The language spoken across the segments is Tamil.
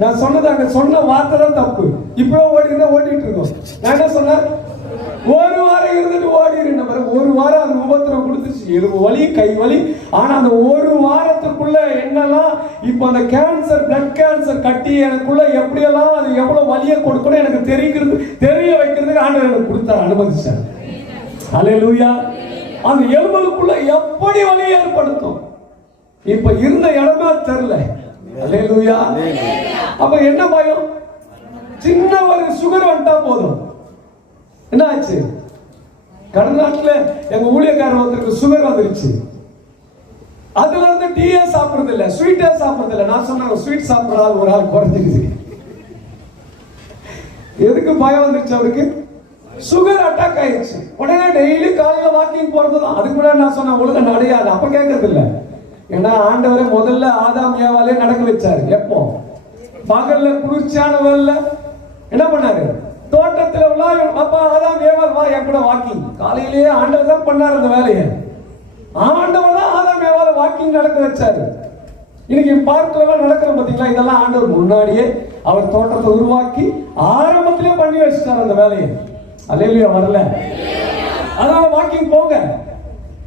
நான் சொன்னது அங்க சொன்ன வார்த்தை தான் தப்பு. இப்போ ஓடி ஓட்டிட்டு இருக்கோம். நான் என்ன சொன்னேன்? ஒரு வாரம் இருந்துட்டு பாரு? ஒரு வாரம் அந்த உபத்திரம் கொடுத்துச்சு. எலும்பு வலி கை வலி. ஆனா அந்த ஒரு வாரத்துக்குள்ள என்னெல்லாம் இப்போ அந்த கேன்சர் பிளட் கேன்சர் கட்டி எனக்குள்ள எப்படியெல்லாம் அது எவ்வளவு வலியை கொடுக்கணும் எனக்கு தெரிகிறது தெரிய வைக்கிறதுக்கு ஆண்டவர் எனக்கு கொடுத்தார் அனுமதிச்சார். அல்லேலூயா அந்த எலும்புக்குள்ள எப்படி வலி ஏற்படுத்தும்? இப்ப இருந்த இடமே தெரியல. அல்லேலூயா. அப்ப என்ன பயம்? சின்ன ஒரு சுகர் வந்துட்டா போதும். என்ன ஆச்சு கடந்த நாட்டில் எங்க ஊழியக்காரர் ஒருத்தருக்கு சுகர் வந்துருச்சு. அதுல இருந்து டீயே சாப்பிடுறது இல்ல ஸ்வீட்டே சாப்பிடுறது இல்ல நான் சொன்ன ஸ்வீட் சாப்பிடுற ஒரு ஆள் குறைஞ்சிருச்சு எதுக்கு பயம் வந்துருச்சு அவருக்கு? சுகர் அட்டாக் ஆயிடுச்சு. உடனே டெய்லி காலையில வாக்கிங் போறது தான் அதுக்கு முன்னாடி நான் சொன்னேன் ஒழுங்கா நடையாது அப்ப கேட்கறது இல்லை ஏன்னா ஆண்டவரை முதல்ல ஆதாம் ஏவாலே நடக்க வச்சாரு. எப்போ? பகல்ல குளிர்ச்சியான வேலைல என்ன பண்ணாரு? தோட்டத்துல உள்ள அப்பா ஆதாம் ஏவால் வா என் கூட வாக்கிங் காலையிலேயே ஆண்டவர் தான் பண்ணாரு அந்த வேலையை. ஆண்டவர் தான் ஆதாம் ஏவால வாக்கிங் நடக்க வச்சாரு. இன்னைக்கு பார்க்கல நடக்கிற பாத்தீங்களா? இதெல்லாம் ஆண்டவர் முன்னாடியே அவர் தோட்டத்தை உருவாக்கி ஆரம்பத்திலே பண்ணி வச்சிட்டார் அந்த வேலையை. அல்லையா வரல. அதனால வாக்கிங் போங்க.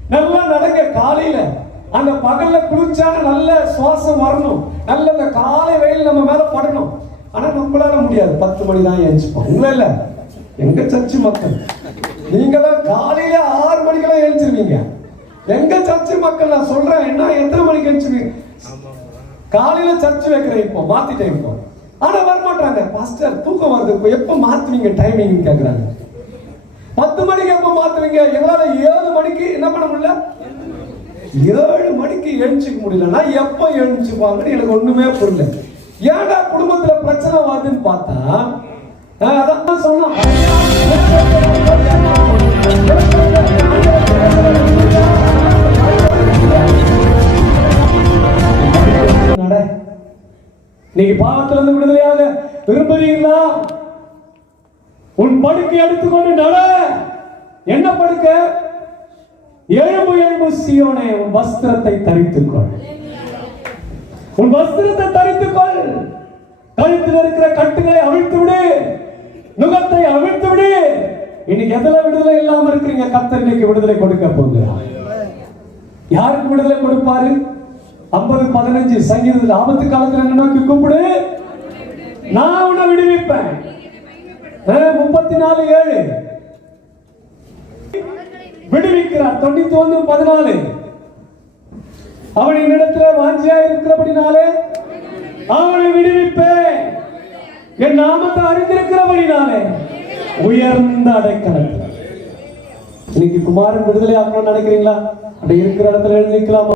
நல்லா நடங்க காலையில. அந்த பகல்ல குளிர்ச்சியான நல்ல சுவாசம் வரணும். நல்ல இந்த காலை வெயில் நம்ம மேல படணும். ஆனா நம்மளால முடியாது. பத்து மணி தான் எழுந்துப்போம் உண்மை இல்ல. எங்க சர்ச்சு மக்கள்? நீங்களாம் காலையில ஆறு மணிக்கெல்லாம் எழுந்திருவீங்க எங்க சர்ச்சு மக்கள் நான் சொல்றேன் என்ன எத்தனை மணிக்கு எழுந்திருவீங்க காலையில சர்ச் வைக்கிறேன் இப்போ மாத்திட்டேன் இப்போ. ஆனா வரமாட்டாங்க. பாஸ்டர் தூக்கம் வருது. இப்போ எப்ப மாத்துவீங்க டைமிங் கேக்குறாங்க. பத்து மணிக்கு எப்ப மாத்துவீங்க? எங்களால ஏழு மணிக்கு என்ன பண்ண முடியல? ஏழு மணிக்கு எழுச்சிக்க முடியலன்னா எப்ப எழுந்துச்சுப்பாங்கன்னு எனக்கு ஒண்ணுமே புரியல. ஏன்டா குடும்பத்துல பிரச்சனை வருதுன்னு பார்த்தா அதான் நான் சொன்னேன். நட. இன்னைக்கு பாவத்திலிருந்து விடுதலையாக விரும்புறீங்களா? உன் படுக்கை எடுத்துக்கொண்டு நட. என்ன படுக்கை? எழும்பு எழும்பு சியோனே உன் வஸ்திரத்தை தரித்துக்கொள். உன் வஸ்திரத்தை தரித்துக்கொள். கழுத்தில் இருக்கிற கட்டுகளை அவிழ்த்து விடு. நுகத்தை அவிழ்த்து விடு. இன்னைக்கு எதுல விடுதலை இல்லாம இருக்கிறீங்க? கத்தர் இன்னைக்கு விடுதலை கொடுக்க போகிறார். யாருக்கு விடுதலை கொடுப்பாரு? ஐம்பது பதினஞ்சு சங்கீதத்தில் ஆபத்து காலத்துல என்ன நோக்கி கூப்பிடு? நான் உன்னை விடுவிப்பேன். முப்பத்தி நாலு ஏழு. கேட்கிறார் தொண்ணூத்தி ஒன்று பதினாலு. அவன் என்னிடத்துல வாஞ்சியா இருக்கிறபடினாலே அவனை விடுவிப்பேன். என் நாமத்தை அறிந்திருக்கிறபடினாலே உயர்ந்த அடைக்கலத்தில் இன்னைக்கு குமாரன் விடுதலை ஆகணும்னு நினைக்கிறீங்களா? அப்படி இருக்கிற இடத்துல எழுந்திருக்கலாமா?